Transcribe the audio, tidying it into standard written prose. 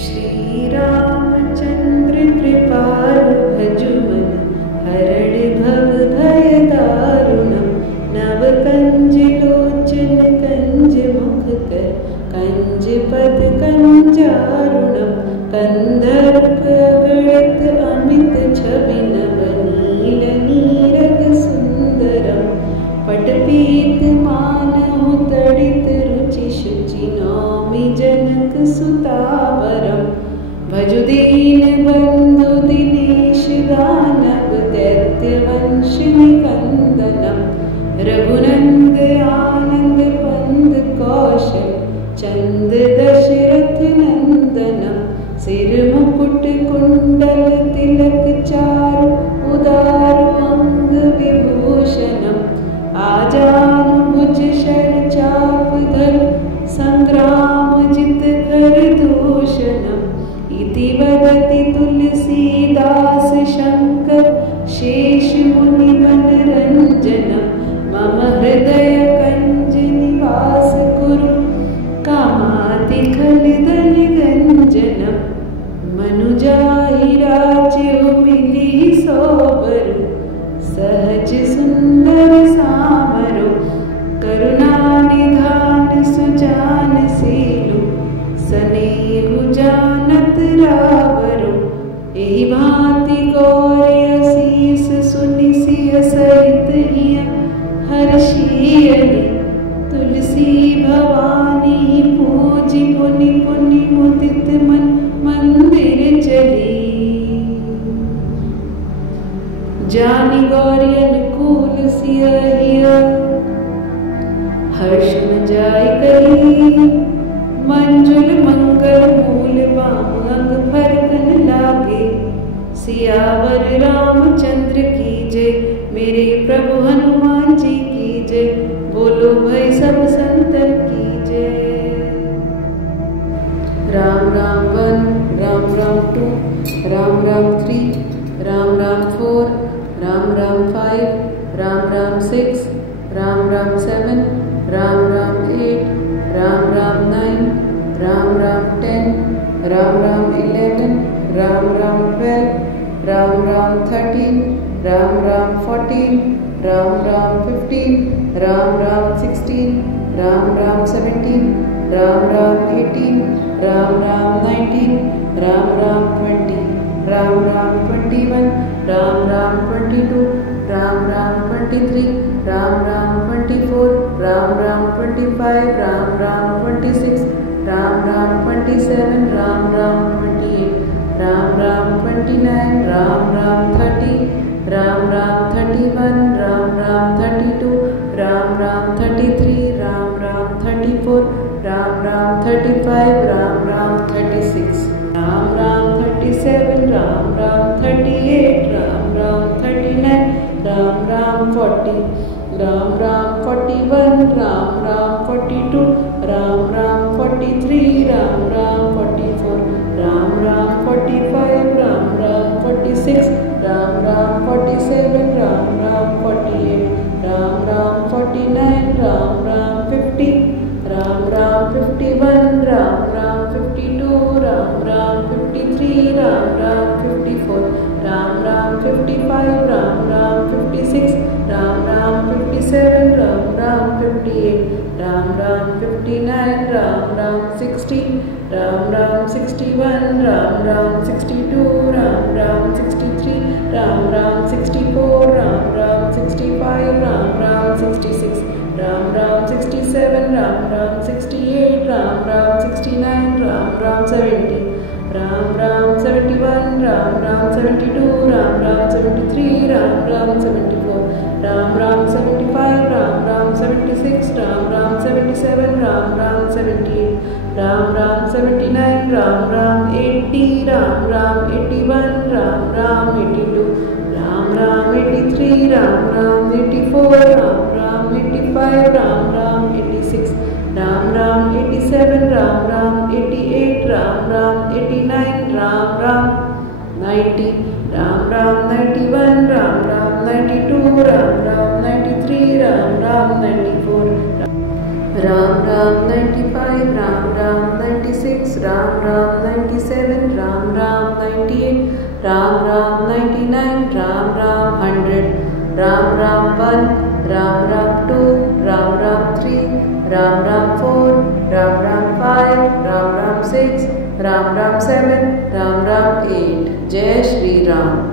श्री रामचंद्र कृपालु भजुमन हरण भव भय दारुणम नव कंज लोचन कंज मुख कर कंज पद कंजारुणम कंदर्प अगणित अमित छवि नवनील नीरद सुंदरम पटपीत मानहु तड़ित रुचि शुचि नौमि जनक सुतावरम भजु दीन बंधु दिनेश दानव दैत्य वंश निकंदनम रघुनंद आनंद पंद कौशल चंद दशरथ नंदनम सिर मुकुट कुंडल तिलक चारु उदार अंग विभूषणम आजानुभुज शर चाप धर संग्राम जित कर दूषणम इति वदति तुलसीदास शंकर शेष मुनि मनरंजनम मम हृदय कंज निवास कुरु कामातिखल दन गंजनम मनुजाहि राज्य मिली सोबर सहज सुंदर सामरो करुणा निधान सुजान सीलु स्नेहु जानत रावरो एहि भांति गौर्य शीस सुनि सिय सहित हिय हर्षियली तुलसी भवानी पूजी पुनि पुनि मुदित मन मंदिर चली जानि गौर्यन कूल सिय हिय हर्ष न जाय कही मंजुल मंगल मूल बाम अंग फरकन लागे सियावर रामचंद्र की जय मेरे प्रभु हनुमान जी की जय बोलो भाई सब संतन की जय। Ram Ram 1 Ram Ram 2 Ram Ram 3 Ram Ram 4 Ram Ram 5 Ram Ram 6 Ram Ram 7 Ram Ram 8 Ram Ram 9 Ram Ram 10 Ram Ram 11 Ram Ram 12 Ram Ram 13 Ram Ram 14 Ram Ram 15 Ram Ram 16 Ram Ram 17 Ram Ram 18 Ram Ram 19 Ram Ram 20 Ram Ram 21 Ram Ram 22 Ram Ram 23 Ram Ram 24 Ram Ram 25 Ram Ram 26 Ram Ram 27 Ram Ram 28 Ram Ram 29 Ram Ram 30 Ram Ram 31 Ram Ram 32 Ram Ram 33 Ram Ram 34 Ram Ram 35 Ram Ram 36 Ram Ram 37 Ram Ram 38 Ram Ram 39 Ram Ram 40 Ram Ram 41 Ram Ram 42 Ram Ram 43 Ram Ram 44 Ram Ram 45 Ram Ram 46 Ram Ram 47 Ram Ram 48 Ram Ram 49 Ram Ram 50 Ram Ram 51 Ram Ram 52 Ram Ram 53 Ram Ram 54 Ram Ram 55 Ram Ram 56 Ram Ram 57 Ram Ram 58 Ram Ram 59 Ram Ram 60 Ram Ram 61 Ram Ram 62 Ram Ram 63 Ram Ram 64 Ram Ram 65 Ram Ram 66 Ram Ram 67 Ram Ram 68 Ram Ram 69 Ram Ram 70 Ram Ram 71 Ram Ram 72 Ram Ram 73 Ram Ram 74 Ram Ram 75 Ram Ram 76 Ram Ram 77 Ram Ram 78 Ram Ram 79 Ram Ram 80 Ram Ram 81 Ram Ram 82 Ram Ram 83 Ram Ram 84 Ram Ram 85 Ram Ram 86 Ram Ram 87 Ram Ram 88 Ram Ram 89 Ram Ram 90 Ram Ram 91 Ram Ram 92 Ram Ram 93 Ram Ram 94 Ram Ram 95 Ram Ram 96 Ram Ram 97, Ram 98, Ram 99, Ram 100, Ram 1, Ram 2, Ram 3, Ram 4, Ram 5, Ram 6, Ram 7, Ram 8. Jai Shri Ram.